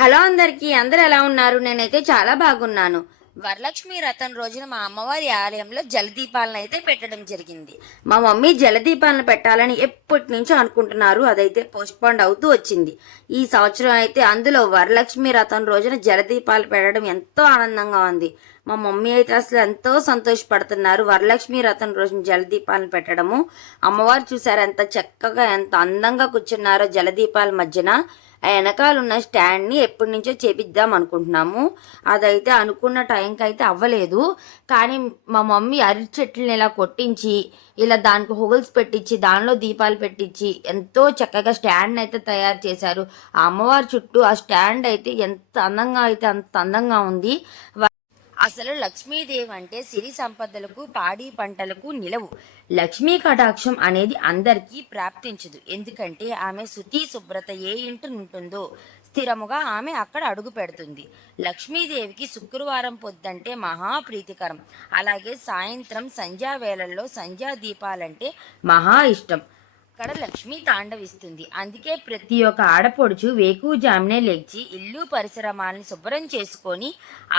Hello అందరికీ, అందరు ఎలా ఉన్నారు? నేనైతే చాలా బాగున్నాను. వరలక్ష్మి వ్రతం రోజున మా అమ్మవారి ఆలయంలో జలదీపాలను అయితే పెట్టడం జరిగింది. మా మమ్మీ జలదీపాలను పెట్టాలని ఎప్పటి నుంచో అనుకుంటున్నారు. అదైతే పోస్ట్పోండ్ అవుతూ వచ్చింది. ఈ సంవత్సరం అయితే అందులో వరలక్ష్మి వ్రతం రోజున జలదీపాలు పెట్టడం ఎంతో ఆనందంగా ఉంది. మా మమ్మీ అయితే అసలు ఎంతో సంతోషపడుతున్నారు. వరలక్ష్మి వ్రతం రోజున జలదీపాలను పెట్టడము. అమ్మవారు చూసారు ఎంత చక్కగా, ఎంత అందంగా కూర్చున్నారో జలదీపాల మధ్యన. ఆ వెనకాలన్న స్టాండ్ని ఎప్పటి నుంచో చేపిద్దాం అనుకుంటున్నాము. అదైతే అనుకున్న టైంకి అయితే అవ్వలేదు. కానీ మా మమ్మీ అరటి చెట్లని ఇలా కొట్టించి, ఇలా దానికి హోల్స్ పెట్టించి, దానిలో దీపాలు పెట్టించి ఎంతో చక్కగా స్టాండ్ అయితే తయారు చేశారు. ఆ అమ్మవారి చుట్టూ ఆ స్టాండ్ అయితే ఎంత అందంగా అయితే అంత అందంగా ఉంది. అసలు లక్ష్మీదేవి అంటే సిరి సంపదలకు, పాడి పంటలకు నిలవు. లక్ష్మీ కటాక్షం అనేది అందరికీ ప్రాప్తించదు. ఎందుకంటే ఆమె శుచి శుభ్రత ఏ ఇంటి ఉంటుందో స్థిరముగా ఆమె అక్కడ అడుగు పెడుతుంది. లక్ష్మీదేవికి శుక్రవారం పొద్దంటే మహాప్రీతికరం. అలాగే సాయంత్రం సంధ్యా వేళల్లో సంధ్యా దీపాలంటే మహా ఇష్టం. అక్కడ లక్ష్మి తాండవిస్తుంది. అందుకే ప్రతి ఒక్క ఆడపడుచు వేకువజామునే లేచి ఇల్లు పరిసరమాలను శుభ్రం చేసుకొని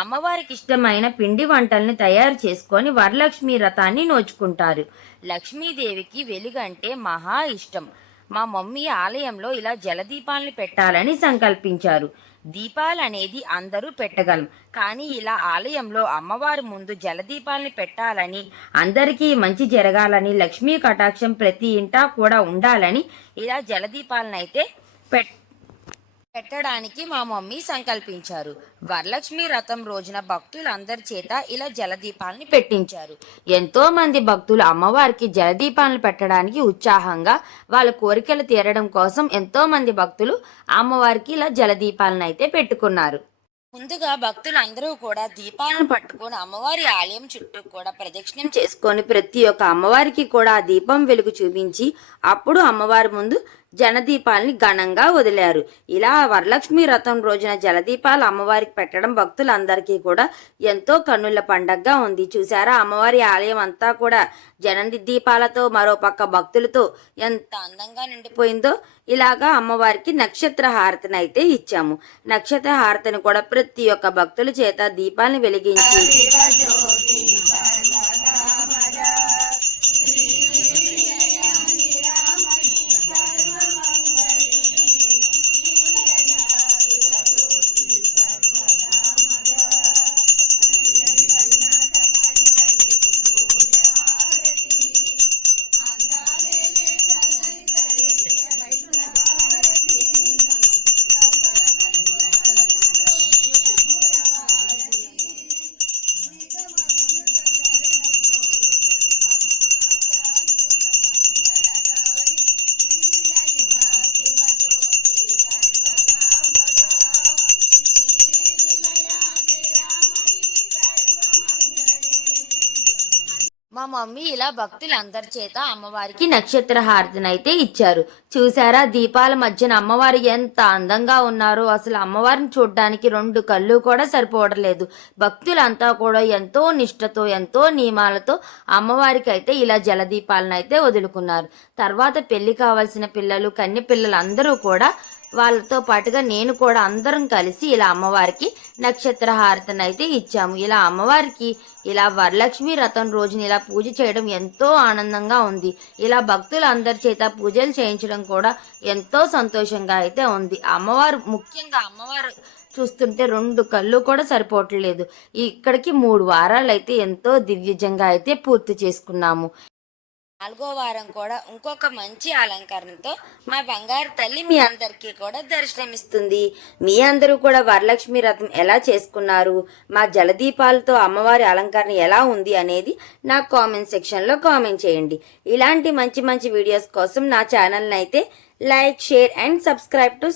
అమ్మవారికి ఇష్టమైన పిండి వంటల్ని తయారు చేసుకొని వరలక్ష్మి వ్రతాన్ని నోచుకుంటారు. లక్ష్మీదేవికి వెలుగంటే మహా ఇష్టం. మా మమ్మీ ఆలయంలో ఇలా జలదీపాలను పెట్టాలని సంకల్పించారు. దీపాలు అనేది అందరూ పెట్టగలం, కానీ ఇలా ఆలయంలో అమ్మవారి ముందు జలదీపాలను పెట్టాలని, అందరికీ మంచి జరగాలని, లక్ష్మీ కటాక్షం ప్రతి ఇంటా కూడా ఉండాలని ఇలా జలదీపాలను అయితే పెట్టడానికి మా మమ్మీ సంకల్పించారు. వరలక్ష్మి వ్రతం రోజున భక్తులందరి చేత ఇలా జలదీపాలని పెట్టించారు. ఎంతో మంది భక్తులు అమ్మవారికి జలదీపాలను పెట్టడానికి ఉత్సాహంగా వాళ్ళ కోరికలు తీరడం కోసం ఎంతో మంది భక్తులు అమ్మవారికి ఇలా జలదీపాలను అయితే పెట్టుకున్నారు. ముందుగా భక్తులు అందరూ కూడా దీపాలను పట్టుకొని అమ్మవారి ఆలయం చుట్టూ కూడా ప్రదక్షిణం చేసుకొని ప్రతి ఒక్క అమ్మవారికి కూడా ఆ దీపం వెలుగు చూపించి అప్పుడు అమ్మవారి ముందు జలదీపాలని ఘనంగా వదిలారు. ఇలా వరలక్ష్మి వ్రతం రోజున జలదీపాలు అమ్మవారికి పెట్టడం భక్తులందరికీ కూడా ఎంతో కన్నుల పండగగా ఉంది. చూసారా, అమ్మవారి ఆలయం అంతా కూడా దీపాలతో మరోపక్క భక్తులతో ఎంత అందంగా నిండిపోయిందో. ఇలాగా అమ్మవారికి నక్షత్ర హారతిని అయితే ఇచ్చాము. నక్షత్ర హారతిని కూడా ప్రతి ఒక్క భక్తుల చేత దీపాలను వెలిగించి మా మమ్మీ ఇలా భక్తులందరి చేత అమ్మవారికి నక్షత్ర హారతిని అయితే ఇచ్చారు. చూసారా, దీపాల మధ్యన అమ్మవారు ఎంత అందంగా ఉన్నారో. అసలు అమ్మవారిని చూడడానికి రెండు కళ్ళు కూడా సరిపోవట్లేదు. భక్తులంతా కూడా ఎంతో నిష్ఠతో, ఎంతో నియమాలతో అమ్మవారికి అయితే ఇలా జలదీపాలను అయితే వదులుకున్నారు. తర్వాత పెళ్లి కావాల్సిన పిల్లలు, కన్య పిల్లలు అందరూ కూడా వాళ్ళతో పాటుగా నేను కూడా అందరం కలిసి ఇలా అమ్మవారికి నక్షత్ర హారతిని అయితే ఇచ్చాము. ఇలా అమ్మవారికి ఇలా వరలక్ష్మి వ్రతం రోజున ఇలా పూజ చేయడం ఎంతో ఆనందంగా ఉంది. ఇలా భక్తులు అందరి చేత పూజలు చేయించడం కూడా ఎంతో సంతోషంగా అయితే ఉంది. ముఖ్యంగా అమ్మవారు చూస్తుంటే రెండు కళ్ళు కూడా సరిపోవట్లేదు. ఇక్కడికి 3 వారాలు అయితే ఎంతో దివ్యజంగా అయితే పూర్తి చేసుకున్నాము. 4వ వారం కూడా ఇంకొక మంచి అలంకరణతో మా బంగారు తల్లి మీ అందరికీ కూడా దర్శనమిస్తుంది. మీ అందరూ కూడా వరలక్ష్మి వ్రతం ఎలా చేసుకున్నారు, మా జలదీపాలతో అమ్మవారి అలంకరణ ఎలా ఉంది అనేది నా కామెంట్ సెక్షన్లో కామెంట్ చేయండి. ఇలాంటి మంచి మంచి వీడియోస్ కోసం నా ఛానల్ని అయితే like, share and subscribe to